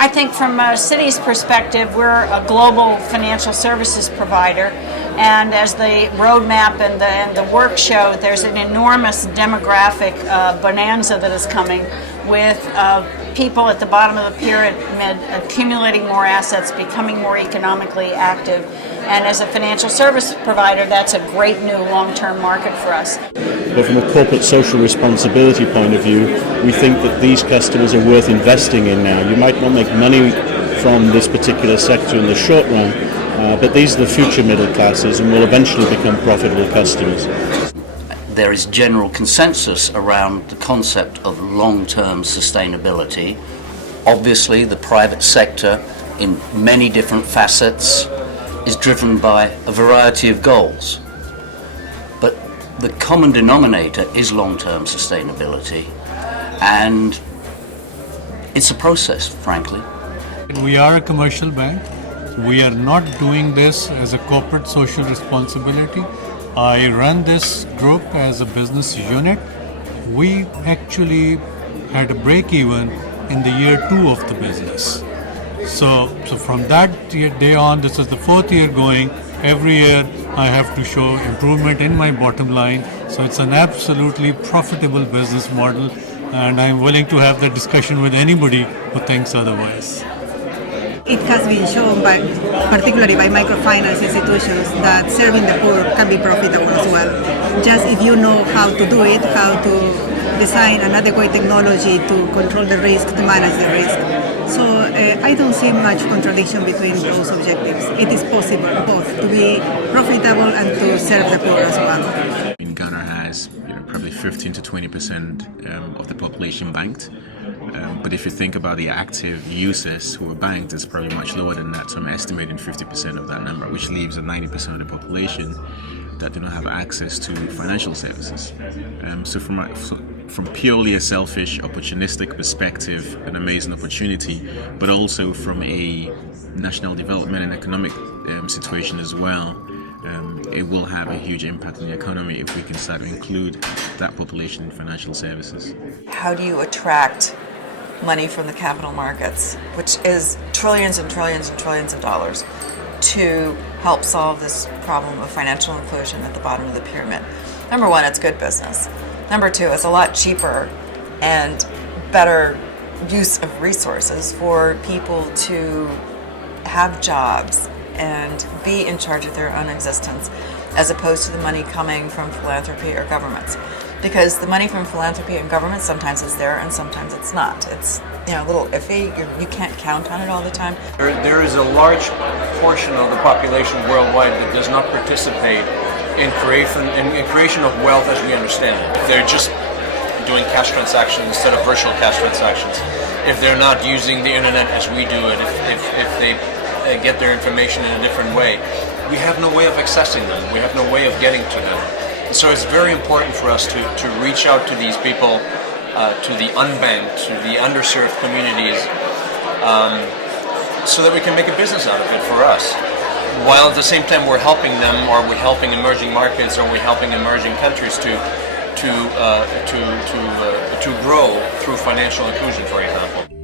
I think from Citi's perspective, we're a global financial services provider, and as the roadmap and the work show, there's an enormous demographic bonanza that is coming with people at the bottom of the pyramid accumulating more assets, becoming more economically active, and as a financial service provider, that's a great new long-term market for us. But from a corporate social responsibility point of view, we think that these customers are worth investing in now. You might not make money from this particular sector in the short run, but these are the future middle classes and will eventually become profitable customers. There is general consensus around the concept of long-term sustainability. Obviously, the private sector in many different facets is driven by a variety of goals. But the common denominator is long-term sustainability, and it's a process, frankly. We are a commercial bank. We are not doing this as a corporate social responsibility. I run this group as a business unit. We actually had a break-even in the year 2 of the business. So from that day on, this is the 4th year going. Every year I have to show improvement in my bottom line. So it's an absolutely profitable business model, and I'm willing to have that discussion with anybody who thinks otherwise. It has been shown, particularly by microfinance institutions, that serving the poor can be profitable as well. Just if you know how to do it, how to design an adequate technology to control the risk, to manage the risk. So I don't see much contradiction between those objectives. It is possible both to be profitable and to serve the poor as well. Ghana has probably 15 to 20% of the population banked. But if you think about the active users who are banked, it's probably much lower than that. So I'm estimating 50% of that number, which leaves a 90% of the population that do not have access to financial services. So from purely a selfish, opportunistic perspective, an amazing opportunity, but also from a national development and economic situation as well, it will have a huge impact on the economy if we can start to include that population in financial services. How do you attract money from the capital markets, which is trillions and trillions and trillions of dollars, to help solve this problem of financial inclusion at the bottom of the pyramid? Number one, it's good business. Number two, it's a lot cheaper and better use of resources for people to have jobs and be in charge of their own existence, as opposed to the money coming from philanthropy or governments. Because the money from philanthropy and government sometimes is there and sometimes it's not. It's a little iffy. You can't count on it all the time. There is a large portion of the population worldwide that does not participate in creation of wealth as we understand it. If they're just doing cash transactions instead of virtual cash transactions, if they're not using the internet as we do it, if they get their information in a different way, we have no way of accessing them. We have no way of getting to them. So it's very important for us to reach out to these people, to the unbanked, to the underserved communities, so that we can make a business out of it for us. While at the same time we're helping them, or we're helping emerging markets, or we're helping emerging countries to grow through financial inclusion, for example.